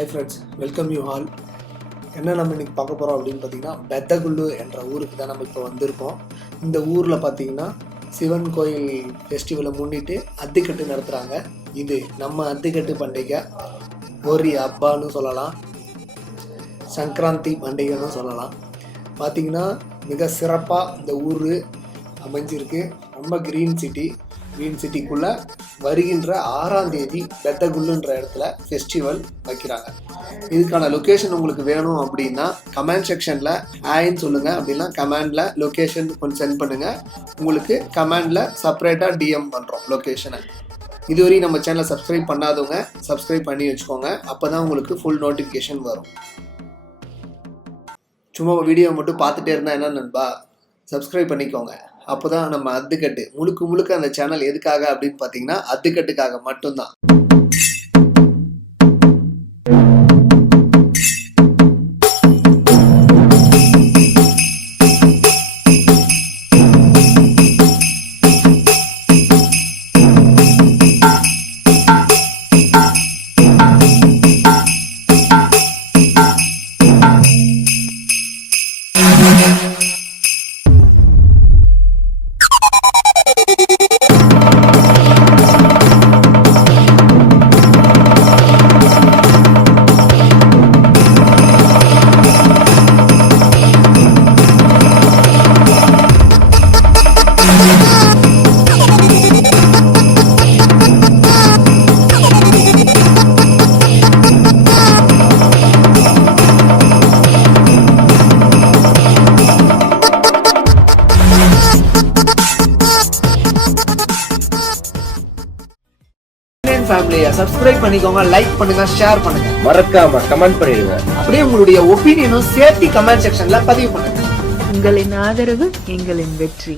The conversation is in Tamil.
Hi friends, welcome you all. என்ன நம்ம இன்றைக்கி பார்க்க போகிறோம் அப்படின்னு பார்த்தீங்கன்னா, பெத்தகுல்லு என்ற ஊருக்கு தான் நம்ம இப்போ வந்திருக்கோம். இந்த ஊரில் பார்த்தீங்கன்னா சிவன் கோயில் ஃபெஸ்டிவலை முன்னிட்டு அத்திக்கட்டு நடத்துகிறாங்க. இது நம்ம அத்திக்கட்டு பண்டிகை ஒரு அப்பான்னு சொல்லலாம், சங்கராந்தி பண்டிகைன்னு சொல்லலாம். பார்த்திங்கன்னா மிக சிறப்பாக இந்த ஊர் அமைஞ்சிருக்கு. ரொம்ப க்ரீன் சிட்டிக்குள்ளே வருகின்ற 6ஆம் தேதி பெத்தகுல்லுன்ற இடத்துல ஃபெஸ்டிவல் வைக்கிறாங்க. இதுக்கான லொக்கேஷன் உங்களுக்கு வேணும் அப்படின்னா கமெண்ட் செக்ஷனில் ஹாய்ன்னு சொல்லுங்கள். அப்படின்னா கமெண்டில் லொக்கேஷன் கொஞ்சம் சென்ட் பண்ணுங்கள். உங்களுக்கு கமெண்டில் செப்பரேட்டாக டிஎம் பண்ணுறோம் லொக்கேஷனை. இதுவரையும் நம்ம சேனலை சப்ஸ்கிரைப் பண்ணாதவங்க சப்ஸ்கிரைப் பண்ணி வச்சுக்கோங்க. அப்போ தான் உங்களுக்கு ஃபுல் நோட்டிஃபிகேஷன் வரும். சும்மா வீடியோ மட்டும் பார்த்துட்டே இருந்தால் என்ன நண்பா, சப்ஸ்கிரைப் பண்ணிக்கோங்க. அப்போ தான் நம்ம அத்திக்கட்டு முழுக்க அந்த சேனல் எதுக்காக அப்படின்னு பார்த்தீங்கன்னா அத்திக்கட்டுக்காக மட்டும்தான். ஃபேமிலியை சப்ஸ்கிரைப் பண்ணிக்கோங்க, லைக் பண்ணுங்க, ஷேர் பண்ணுங்க, மறக்காம கமெண்ட் பண்ணிடுங்க. அப்படியே உங்களுடைய ஒப்பீனியனும் சேர்த்து கமெண்ட் செக்ஷன்ல பதிவு பண்ணுங்க. உங்களின் ஆதரவு எங்களின் வெற்றி.